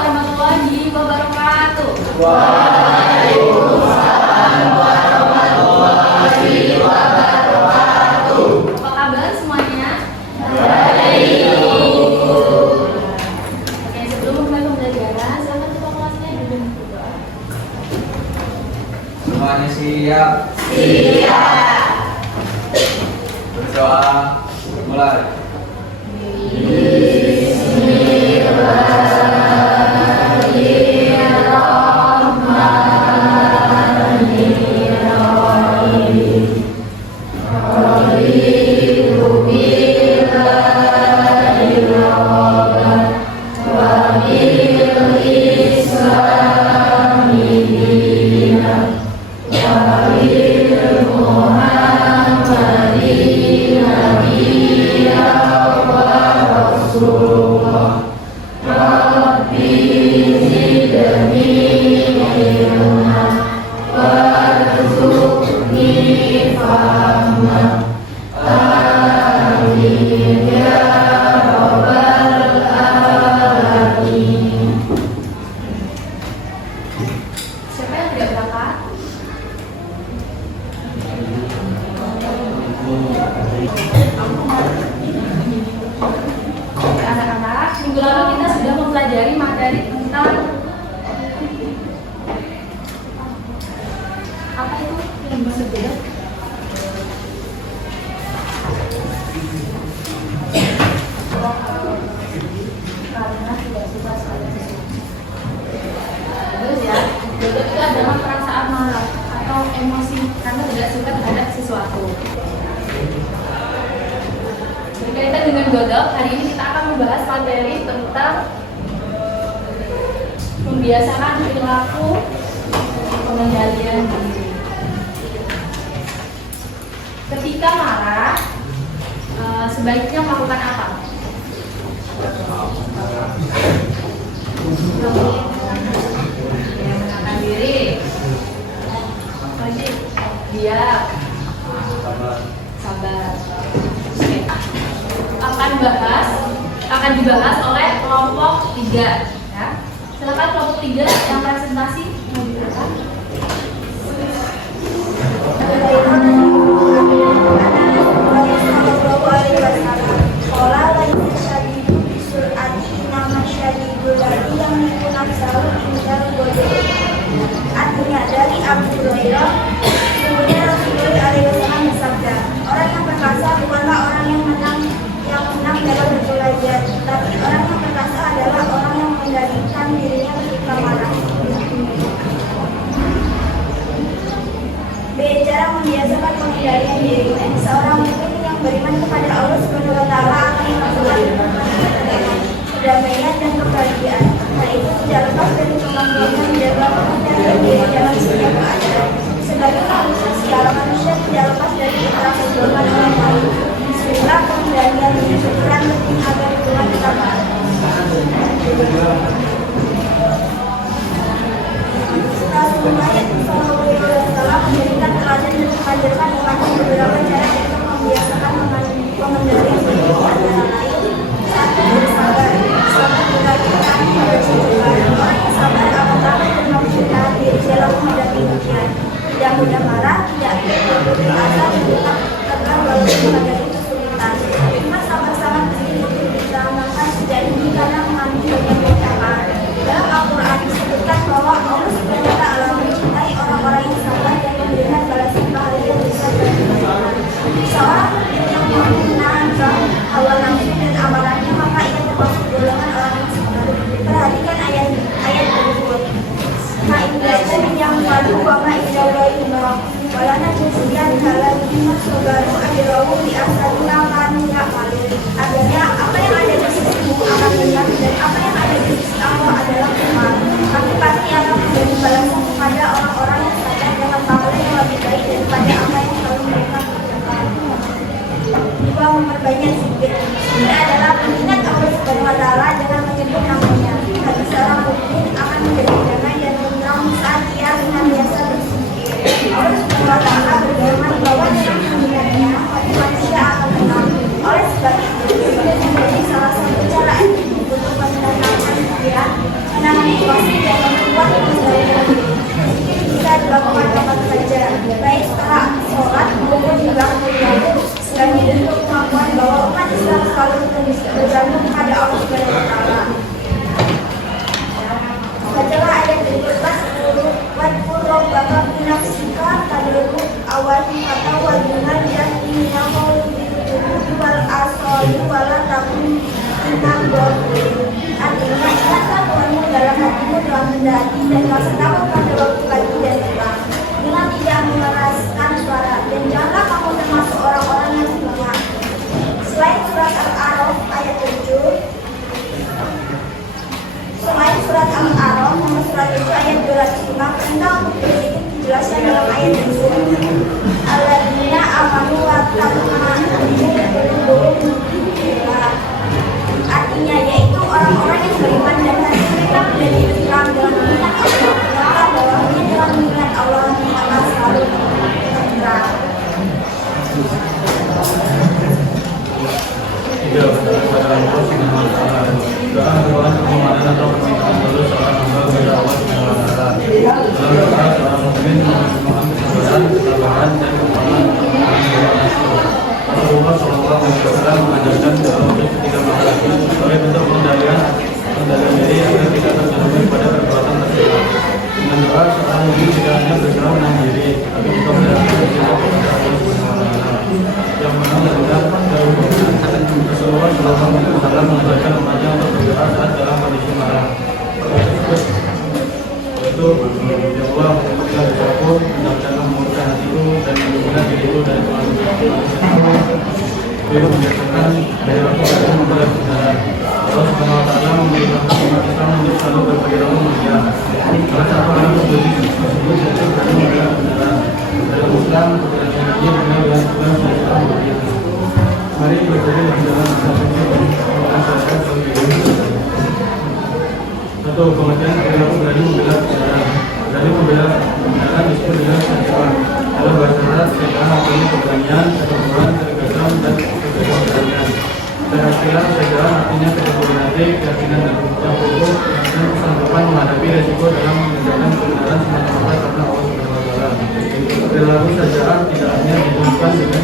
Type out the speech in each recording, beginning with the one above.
warahmatullahi wabarakatuh. Waalaikumsalam warahmatullahi wabarakatuh. Apa kabar semuanya? Baik. Oke, sebelum mulai pembelajaran, silakan ketua kelasnya duduk berdoa. Semuanya siap? Siap. Berdoa mulai. Siapa yang tidak berangkat? Oke, anak-anak, minggu lalu kita sudah mempelajari materi tentang apa itu yang berbeda? Karena tidak suka pada sesuatu. Terus ya, godok itu adalah perasaan marah atau emosi karena tidak suka terhadap sesuatu. Berkaitan dengan godok, hari ini kita akan membahas materi tentang membiasakan perilaku pengendalian diri. Ketika marah, sebaiknya melakukan apa? Ya, menenangkan diri. Lagi, diam, sabar. Oke. Akan dibahas oleh kelompok 3. Ya. Silakan kelompok 3 yang presentasi mau diberikan. Artinya dari Abu Hurairah, kemudian Rasulullah SAW bersabda, orang yang perkasa bukanlah orang yang menang dalam berbelajar, tapi orang yang perkasa adalah orang yang mengendalikan dirinya ketika marah. B. Cara membiasakan pengendalian diri. Seorang mukmin yang beriman kepada Allah Subhanahu wa Ta'ala akan melakukan kedamaian dan kebahagiaan. Hal itu tidak lepas dari kemampuan menjaga pengendalian diri dalam setiap keadaan. Sebagai manusia, segala manusia tidak lepas dari interaksi dengan orang lain. Bismillah, pengendalian diri berperan penting agar hubungan tetap baik. Rasulullah SAW memberikan teladan dan mengajarkan umatnya beberapa cara untuk membiasakan pengendalian diri, antara lain: 1. Bersabar. Sabar berarti tahan pada cobaan. Orang yang sabar akan tahan dan mampu menahan diri dalam menghadapi ujian. Tidak mudah marah, tidak berputus asa, dan tetap tegar walaupun menghadapi kesulitan. 5. Sabar sangat penting untuk bisa Allah Subhanahu wa taala. Bacalah ayat berikutnya 10. Wadkur rabbaka fi nafsika tadarruk awal kata wajunan dan minaqul bil wal asali wala takun minal ghafilin. Artinya ingatlah Tuhanmu dalam hatimu dalam benda hati dan rasa takut pada waktu pagi dan petang dengan tidak mengeraskan suara, dan janganlah kamu termasuk orang-orang yang bengak. Selain surat Al-A'raf ayat 7, selain surat Al-A'raf nomor surat itu ayat 205, perintah untuk berzikir dijelaskan dalam ayat itu. Alladzina amanu wa tatma'innu billah. Artinya yaitu orang-orang yang beriman dan hati mereka menjadi tenteram dengan mengingat Allah, maka bahwanya dengan mengingat Allah maka selalu tenteram. Tiga, kepada Allah Subhanahu wa taala. Doa merupakan permohonan atau permintaan dulu seorang hamba kepada Allah Subhanahu wa taala. Dalam doa seorang mukmin memohon kesabaran, ketabahan dan kekuatan untuk menghadapi nasib. Rasulullah Shallallahu Alaihi Wasallam mengajarkan dalam ketiga masalah ini sebagai bentuk pengendalian diri agar tidak terjerumus pada perbuatan tersebut. Dengan doa seorang mukmin tidak hanya berserah menahan diri, tapi juga menyerahkan diri kepada Allah Subhanahu wa taala. Yang mana adalah Rasulullah Shallallahu Alaihi Wasallam mengajarkan umatnya untuk berdoa saat dalam kondisi marah. Yaitu, ya Allah, berilah doaku, hendaklah memurahkan hatiku dan melindungilah diriku dari beliau menjadikan dari aku pada memperoleh kebenaran. Allah Subhanahu wa taala memerintahkan umat Islam untuk selalu berperilaku mulia. Salah satu orang tersebut yaitu berani membela kebenaran. Dalam Islam, kebenaran ini dikenal dengan sebuah syariat mulia. Mari belajar lebih dalam tentang syariat satu, pengertian perilaku berani membela kebenaran. Berani membela kebenaran disebut dengan syariat. Dalam bahasa Arab, syariat artinya keberanian, keteguhan, ketegasan, dan keberanian. Secara istilah, syariat artinya keteguhan hati, keyakinan dan kokoh, dan kesanggupan menghadapi resiko dalam menegakkan kebenaran semata-mata karena Allah Subhanahu wa taala. Perilaku syariat tidak hanya ditunjukkan dengan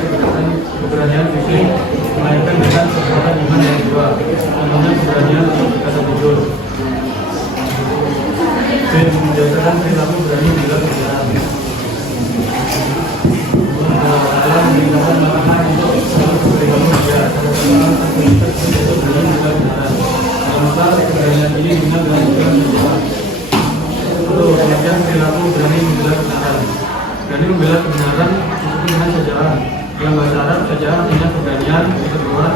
keberanian fisik, melainkan dengan kekuatan iman yang jiwa, contohnya keberanian untuk berkata jujur. Dan membiasakan perilaku berani membela kebenaran. Dalam meninggalkan larangan untuk selalu berperilaku mulia, untuk berani membela kebenaran. Dalam hal keberanian ini guna dengan tujuan sesuatu. Untuk pengertian perilaku berani membela kebenaran. Berani membela kebenaran disebut dengan syaja'ah. Dalam bahasa Arab, syaja'ah artinya keberanian, keteguhan,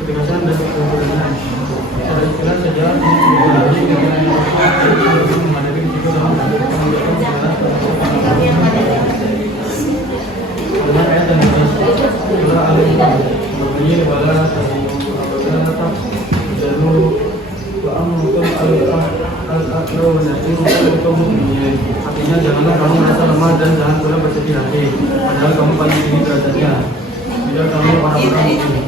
ketegasan dan keberanian. Secara istilah syaja'ah menghadapi risiko dalam menghadapi kebenaran. Dengan ayat dan hadis surah Al-Imran berbunyi wala tatap jalu wa amrukum al-aqruna itu mukminin. Artinya janganlah kamu merasa lemah dan jangan pula bersedih hati, padahal kamu paling tinggi derajatnya bila kamu orang-orang mukmin.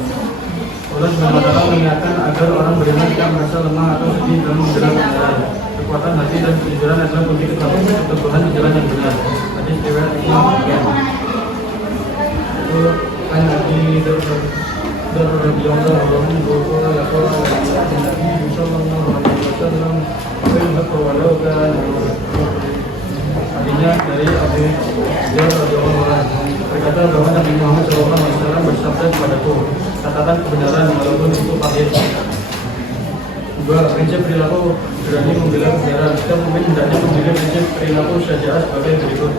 Allah Subhanahu wa taala mengingatkan agar orang beriman tidak merasa lemah atau sedih dalam membela kebenaran. Kekuatan hati dan kejujuran adalah kunci keteguhan di jalan yang benar. Hadis riwayat Imam Muslim. Kan Nabi radhiyallahu anhu qala Nabi sallallahu alaihi wasallam walau kan. Artinya dari Abu Dzar radhiyallahu anhu berkata bahwa Nabi Muhammad sallallahu alaihi wasallam bersabda kepadaku, katakan kebenaran walaupun itu pahit. Dua, prinsip perilaku berani membela kebenaran. Setiap mukmin hendaknya memiliki prinsip perilaku syaja'ah sebagai berikut.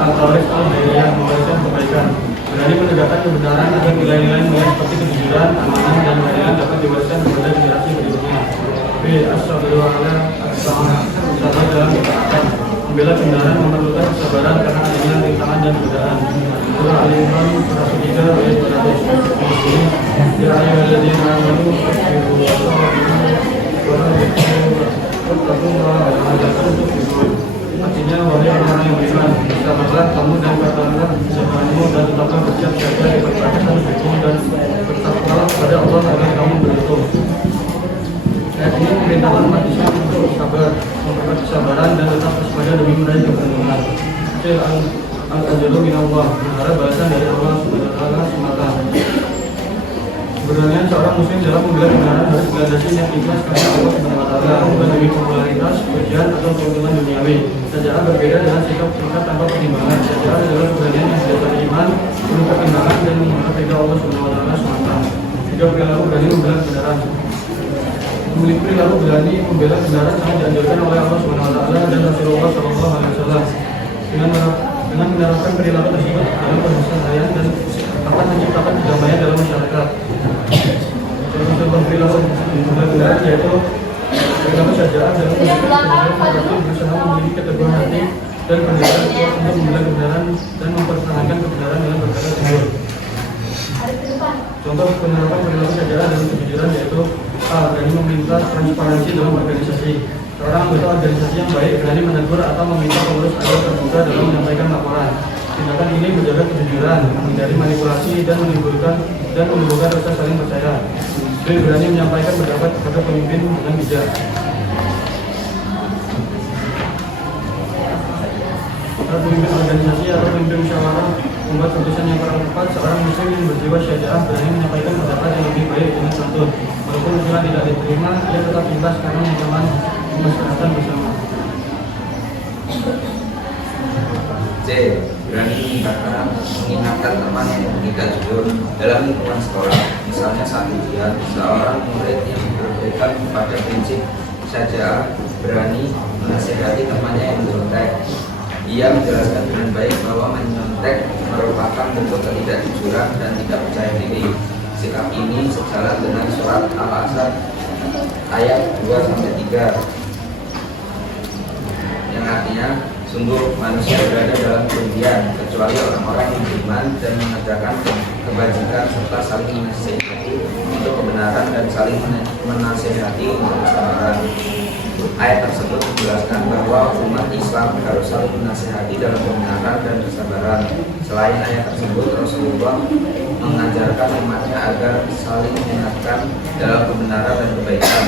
Al-Tawris al-Bayriyah mewariskan kebaikan. Berani menegakkan kebenaran agar nilai-nilai seperti kejujuran, amanah, dan keadilan dapat diwariskan kepada generasi berikutnya. B. As-sabru ala as-sa'ah. Sabar dalam ketaatan. Membela kebenaran memerlukan kesabaran karena adanya rintangan dan godaan. Surah Al-Imran surah 3 ayat 100. Ya ayyuhalladzina amanu artinya wahai orang yang beriman, sabarlah kamu dan katakanlah semuanya dan tetaplah bersiap-siap di perkatasan hukum dan bertakwalah kepada Allah agar kamu beruntung. Ayat ini memerintahkan umat Islam untuk sabar, memperkuat kesabaran dan tetap waspada demi meraih keberuntungan. Al-Anjalu minallah, berharap balasan dari Allah Subhanahu wa taala semata. Keberanian seorang muslim dalam membela kebenaran harus dilandasi niat ikhlas karena Allah Subhanahu wa taala, bukan demi popularitas, pujian atau keuntungan duniawi. Sejarah berbeda dengan sikap tanpa pertimbangan. Sejarah adalah keberanian yang berdasarkan iman, penuh pertimbangan dan menghadap ridha Allah Subhanahu wa taala semata. Jika perilaku berani membela kebenaran. Memiliki perilaku berani membela kebenaran sangat dianjurkan oleh Allah Subhanahu wa taala dan Rasulullah sallallahu alaihi wasallam. Dengan menerapkan perilaku tersebut dalam keseharian dan akan menciptakan kedamaian dalam masyarakat. Contoh perilaku membela kebenaran yaitu perilaku syaja'ah dalam berusaha memiliki keteguhan hati dan pendirian kuat untuk membela kebenaran dan mempertahankan kebenaran dalam perkara tersebut. Contoh penerapan perilaku syaja'ah dalam kejujuran yaitu A. Berani meminta transparansi dalam organisasi. Seorang anggota organisasi yang baik berani menegur atau meminta pengurus agar terbuka dalam menyampaikan laporan. Tindakan ini menjaga kejujuran, menghindari manipulasi dan menimbulkan rasa saling percaya. B. Berani menyampaikan pendapat kepada pemimpin dengan bijak. Saat pemimpin organisasi atau pemimpin musyawarah membuat keputusan yang kurang tepat, seorang muslim yang berjiwa syaja'ah berani menyampaikan pendapat yang lebih baik dengan santun. Walaupun usulan tidak diterima, ia tetap ikhlas karena menjaman kemaslahatan bersama. C. Berani mengingatkan teman yang tidak jujur dalam lingkungan sekolah. Misalnya saat ujian, seorang murid yang berbeda pada prinsip syaja'ah berani menasihati temannya yang menyontek. Ia menjelaskan dengan baik bahwa menyontek merupakan bentuk ketidakjujuran dan tidak percaya diri. Sikap ini sejalan dengan surat Al-Asr ayat 2-3 yang artinya, sungguh manusia berada dalam kerugian kecuali orang-orang yang beriman dan mengerjakan kebajikan serta saling menasihati untuk kebenaran dan saling menasihati untuk kesabaran. Ayat tersebut menjelaskan bahwa umat Islam harus saling menasihati dalam kebenaran dan kesabaran. Selain ayat tersebut, Rasulullah mengajarkan umatnya agar saling mengingatkan dalam kebenaran dan kebaikan.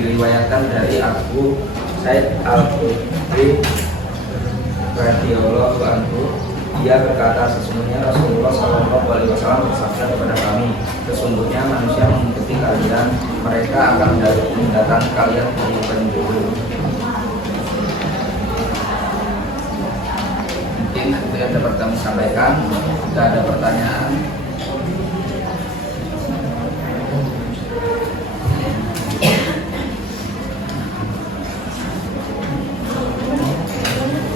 Diriwayatkan dari Abu Sa'id Al-Khudri radhiyallahu anhu, dia berkata, sesungguhnya Rasulullah SAW bersabda kepada kami, sesungguhnya manusia mengikuti kalian, mereka akan mendatangi kalian dari penduduk. Mungkin itu yang dapat kami sampaikan. Jika ada pertanyaan,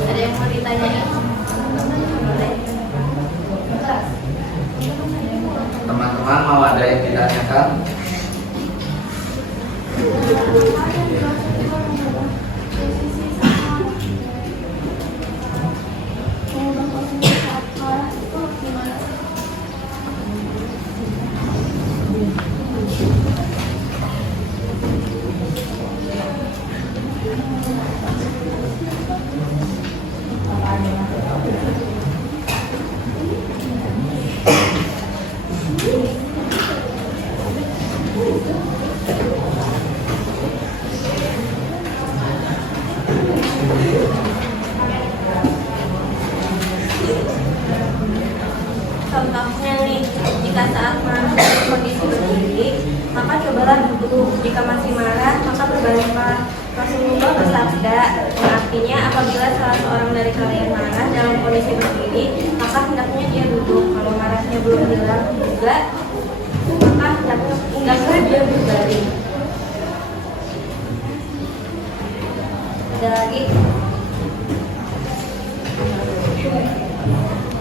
Ada yang mau ditanyain? teman-teman mau ada yang ditanyakan? Contohnya nih, jika saat marah dalam kondisi berdiri, maka cobalah duduk. Jika masih marah, maka berbaringlah. Rasulullah bersabda, yang artinya apabila salah seorang dari kalian marah dalam kondisi berdiri, maka hendaknya dia duduk. Kalau marahnya belum hilang juga, maka hendaknya dia berbaring. Ada lagi?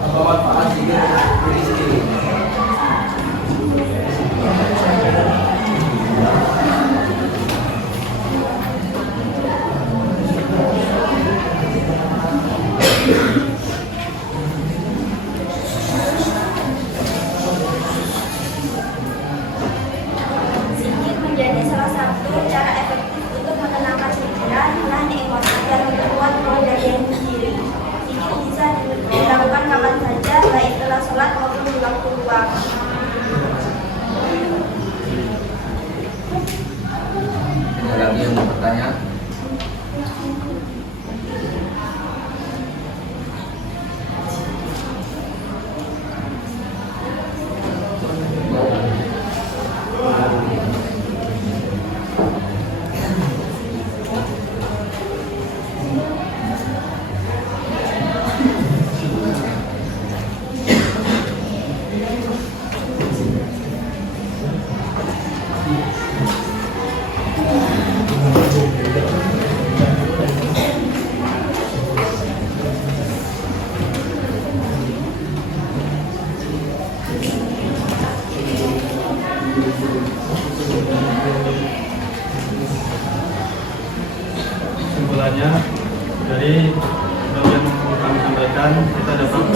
Apa manfaat jika beristri? Zikir menjadi salah satu cara efektif untuk menenangkan pikiran, menahan emosi, dan memperkuat kepercayaan diri. Zikir bisa dilakukan kapan saja, baik setelah sholat maupun kesimpulannya dari yang kami sampaikan, kita dapat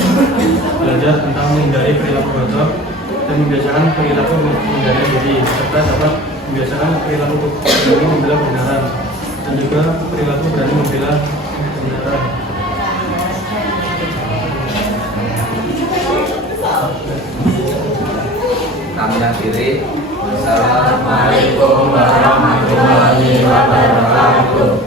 belajar tentang menghindari perilaku bodoh dan membiasakan perilaku menghindari diri, serta dapat membiasakan perilaku berani membela kebenaran dan juga perilaku berani membela kebenaran. Kami akhiri. Assalamualaikum warahmatullahi wabarakatuh.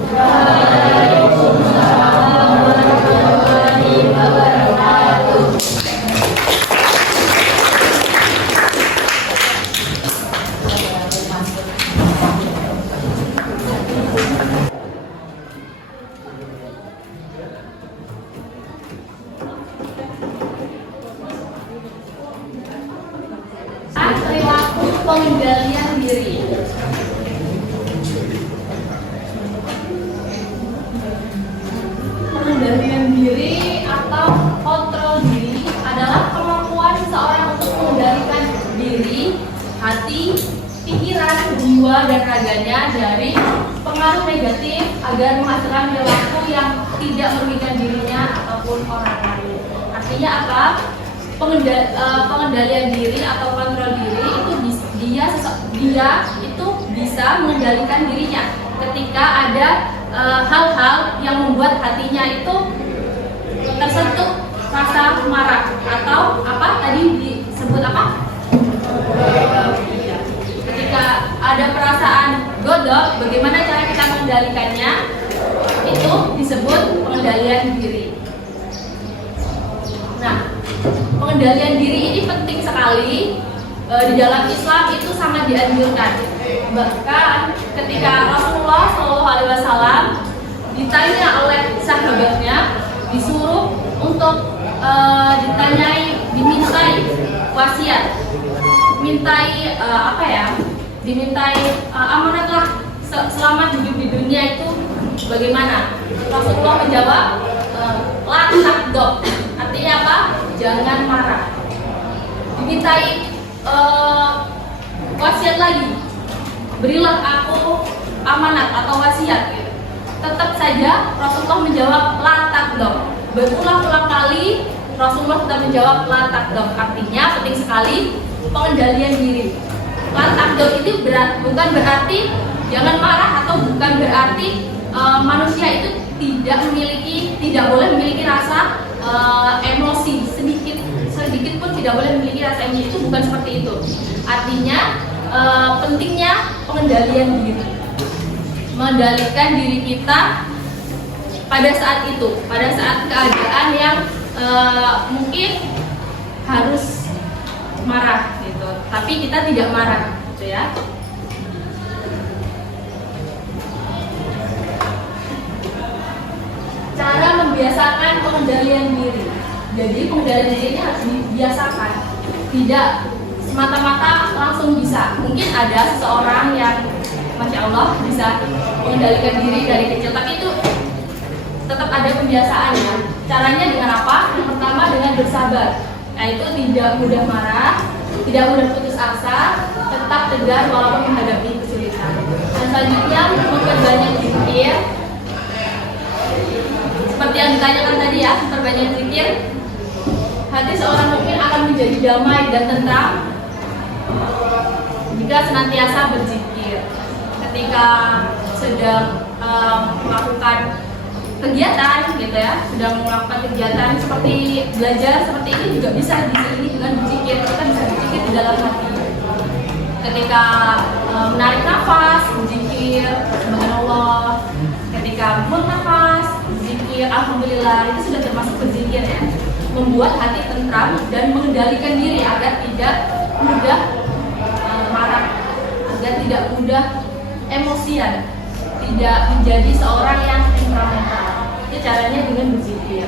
Perilaku pengendalian diri. Pengendalian diri atau kontrol diri adalah kemampuan seseorang untuk mengendalikan diri, hati, pikiran, jiwa, dan raganya dari pengaruh negatif agar menghasilkan perilaku yang tidak merugikan dirinya ataupun orang lain. Artinya apa? Pengendalian diri atau kontrol diri itu dia itu bisa mengendalikan dirinya ketika ada hal-hal yang membuat hatinya itu tersentuh rasa marah atau apa tadi disebut apa? Ketika ada perasaan godok, bagaimana cara kita mengendalikannya? Itu disebut pengendalian diri. Nah, pengendalian diri ini penting sekali. Di dalam Islam itu sangat dianjurkan. Bahkan ketika Rasulullah SAW ditanya oleh sahabatnya, disuruh untuk dimintai wasiat, dimintai amanatlah selama hidup di dunia itu bagaimana? Rasulullah menjawab, la takdob, artinya apa? Jangan marah. Dimintai wasiat lagi, berilah aku amanat atau wasiat gitu. Tetap saja Rasulullah menjawab la takdob. Berulang-ulang kali Rasulullah tetap menjawab la takdob. Artinya penting sekali pengendalian diri. La takdob itu bukan berarti jangan marah atau bukan berarti manusia itu tidak boleh memiliki rasa emosi sedikit pun tidak boleh memiliki rasa emosi, itu bukan seperti itu. Artinya pentingnya pengendalian diri, mengendalikan diri kita pada saat itu, pada saat keadaan yang mungkin harus marah gitu, tapi kita tidak marah gitu ya. Cara membiasakan pengendalian diri. Jadi pengendalian diri ini harus dibiasakan, tidak semata-mata langsung bisa. Mungkin ada seseorang yang Masya Allah bisa mengendalikan diri dari kecil, tapi itu tetap ada pembiasaan ya. Caranya dengan apa? Yang pertama dengan bersabar, yaitu tidak mudah marah, tidak mudah putus asa, tetap tegar walaupun menghadapi kesulitan. Dan selanjutnya memperbanyak zikir. Seperti yang ditanyakan tadi ya, memperbanyak zikir. Hati seorang mukmin akan menjadi damai dan tentram jika senantiasa berzikir. Ketika sedang melakukan kegiatan gitu ya, sedang melakukan kegiatan seperti belajar seperti ini juga bisa diiringi dengan berzikir. Kita bisa berzikir di dalam hati. Ketika menarik nafas, berzikir subhanallah. Ketika membuang nafas, berzikir alhamdulillah. Itu sudah termasuk berzikir ya. Membuat hati tentram dan mengendalikan diri agar tidak mudah marah, agar tidak mudah emosian, tidak menjadi seorang yang temperamental. Itu caranya dengan berzikir.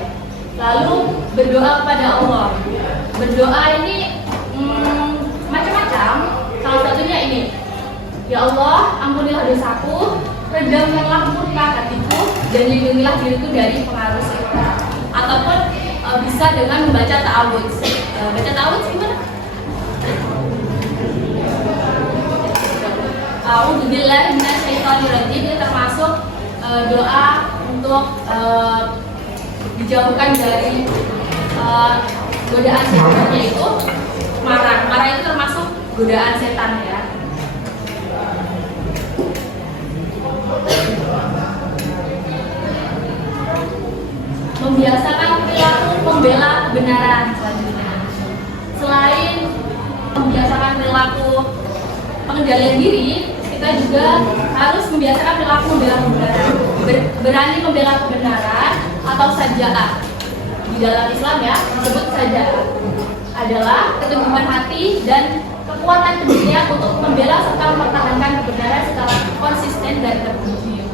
Lalu berdoa kepada Allah. Berdoa ini macam-macam. Salah satunya ini, ya Allah, ampunilah dosaku, redamkanlah murka hatiku, dan lindungilah diriku dari pengaruh setan. Ataupun bisa dengan membaca ta'awudz. Baca ta'awudz gimana? A'udzubillahi minasyaitonirrajim. Ini termasuk doa untuk dijauhkan dari godaan setan, yaitu marah. Marah itu termasuk godaan setan ya. Membiasakan perilaku membela kebenaran selanjutnya. Selain membiasakan perilaku pengendalian diri, kita juga harus membiasakan perilaku membela kebenaran. Berani membela kebenaran atau saja'ah. Di dalam Islam ya, disebut saja'ah adalah keteguhan hati dan kekuatan pendirian untuk membela serta mempertahankan kebenaran secara konsisten dan terpuji.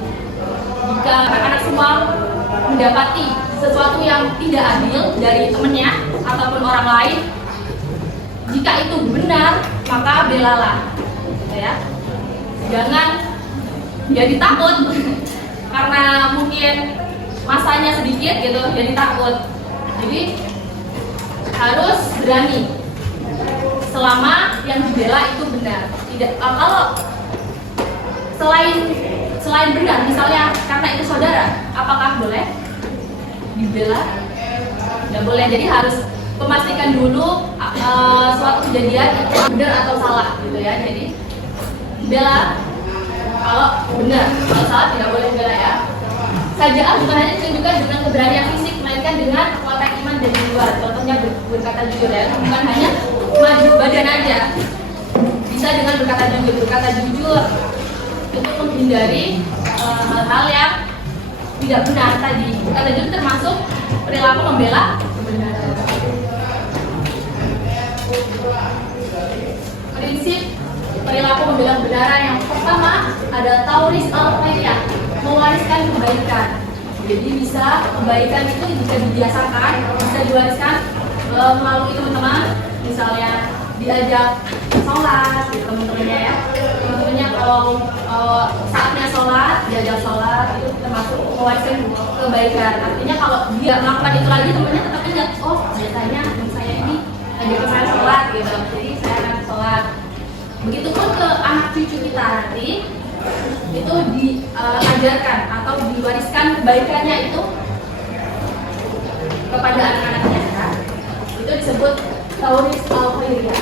Jika anak-anak semua mendapati sesuatu yang tidak adil dari temannya ataupun orang lain, jika itu benar, maka belalah, ya. Jangan jadi takut karena mungkin masanya sedikit gitu, jadi takut. Jadi harus berani selama yang dibela itu benar. Tidak kalau selain benar, misalnya karena itu saudara, apakah boleh dibela? Tidak boleh. Jadi harus memastikan dulu suatu kejadian itu benar atau salah gitu ya. Jadi bela kalau benar, kalau salah tidak boleh bela ya. Saja'ah bukan hanya ditunjukkan dengan keberanian fisik, melainkan dengan kekuatan iman dari luar. Contohnya berkata jujur ya, bukan hanya maju badan aja. Bisa dengan berkata jujur untuk menghindari hal-hal yang tidak benar tadi. Berkata jujur termasuk perilaku membela kebenaran. Prinsip perilaku membela kebenaran yang pertama ada tauris al-khairiyah, mewariskan kebaikan. Jadi bisa kebaikan itu bisa dibiasakan, bisa diwariskan melalui teman-teman, misalnya diajak sholat gitu, teman-temannya ya. Teman-temannya kalau saatnya sholat, diajak sholat, itu termasuk mewariskan kebaikan. Artinya kalau dia melakukan itu lagi, temannya tetap ingat, oh biasanya teman saya ini ajak saya sholat gitu, jadi saya akan sholat. Begitupun ke anak cucu kita nanti, itu diajarkan atau diwariskan kebaikannya itu kepada anak-anaknya ya. Itu disebut tauris al-khairiyah.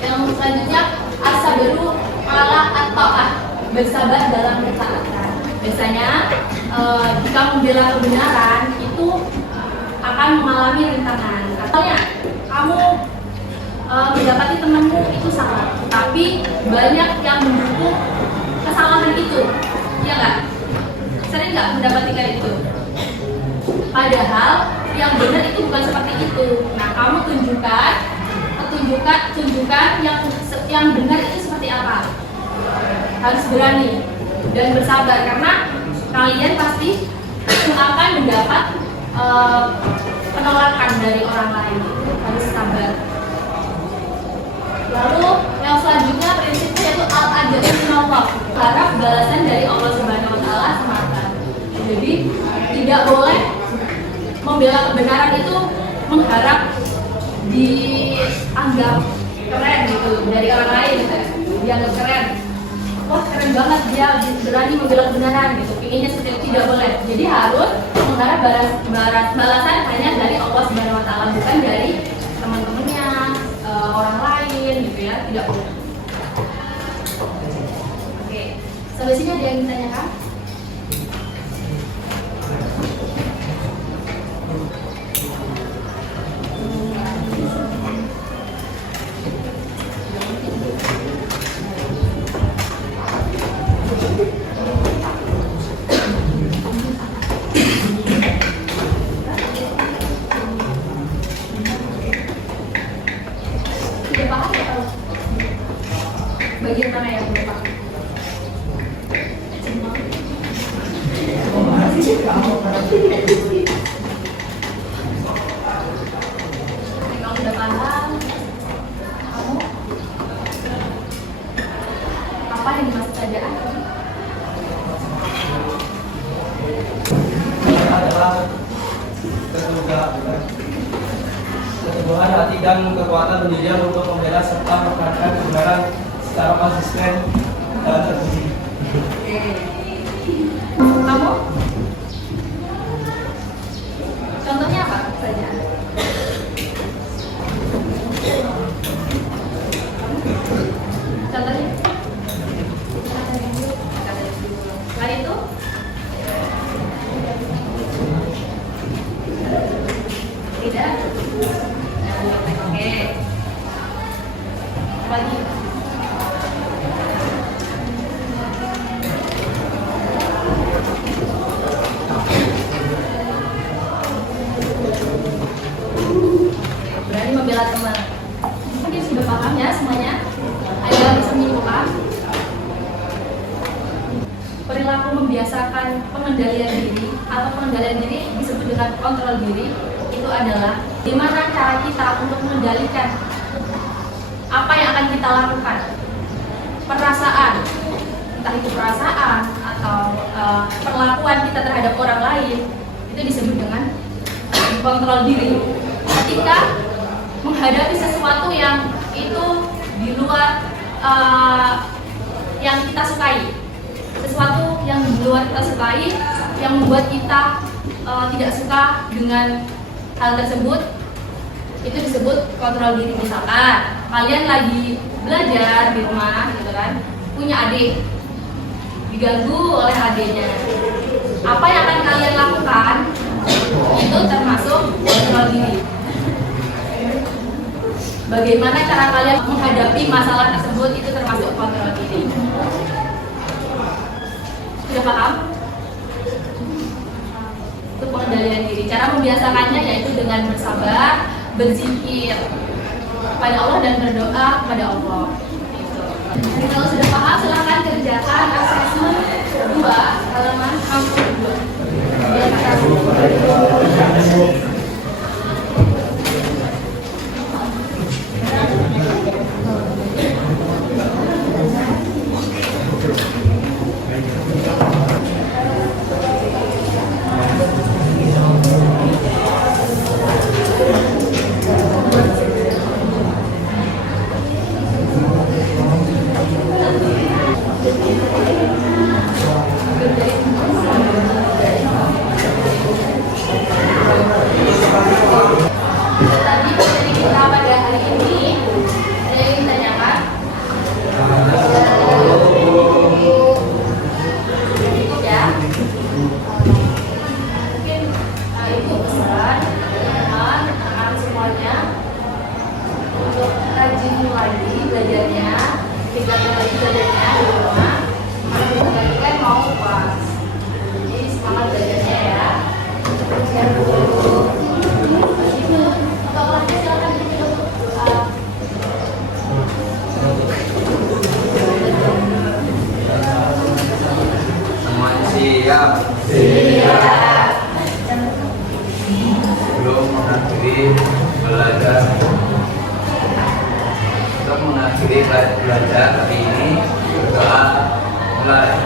Yang selanjutnya as-sabru ala at-ta'ah, bersabar dalam ketaatan. Biasanya jika membela kebenaran itu akan mengalami rintangan. Misalnya kamu mendapati temanmu itu salah, tapi banyak yang mendukung kesalahan itu, ya nggak? Sering nggak mendapati kayak itu? Padahal yang benar itu bukan seperti itu. Nah, kamu tunjukkan yang benar itu seperti apa. Harus berani dan bersabar karena kalian pasti akan mendapat penolakan dari orang lain. Harus sabar. Lalu yang selanjutnya prinsipnya yaitu al-ajru minallah, harap balasan dari Allah Subhanahu wa taala semata. Jadi tidak boleh membela kebenaran itu mengharap dianggap keren gitu dari orang lain gitu. Dianggap keren. Wah, keren banget dia berani membela kebenaran gitu. Inginnya seperti itu, tidak boleh. Jadi harus mengharap balasan hanya dari Allah Subhanahu wa taala, bukan dari teman-temannya, orang lain gitu ya, tidak boleh. Oke, sampai sini ada yang ditanyakan? Bagian mana yang belum paham? Kalau udah paham, kamu apa yang dimaksud saja'ah? Adalah keteguhan hati dan kekuatan pendirian untuk membela serta mempertahankan kebenaran secara konsisten dan terpuji. Kamu atau pengendalian diri disebut dengan kontrol diri, itu adalah gimana cara kita untuk mengendalikan apa yang akan kita lakukan. Perasaan, entah itu perasaan atau perlakuan kita terhadap orang lain, itu disebut dengan kontrol diri. Ketika menghadapi sesuatu yang itu di luar yang kita sukai, sesuatu yang di luar kita sukai, yang membuat kita tidak suka dengan hal tersebut, itu disebut kontrol diri. Misalkan kalian lagi belajar di rumah gitu kan, punya adik, diganggu oleh adiknya, apa yang akan kalian lakukan itu termasuk kontrol diri. Bagaimana cara kalian menghadapi masalah tersebut itu termasuk kontrol diri. Sudah paham? Itu pengendalian diri. Cara membiasakannya yaitu dengan bersabar, berzikir kepada Allah dan berdoa kepada Allah. Jadi kalau sudah paham, silahkan kerjakan asesmen 2 halaman 62. Tadi materi kita pada hari ini ada yang ingin tanyakan? Ya. Mungkin ibu pesan teman-teman semuanya untuk rajin lagi belajarnya, tingkatkan lagi belajarnya di rumah. Kalau tadi kan mau pas, jadi semangat belajarnya ya. Semuanya siap. Sebelum mengakhiri belajar, untuk mengakhiri belajar hari ini, berdoa mulai.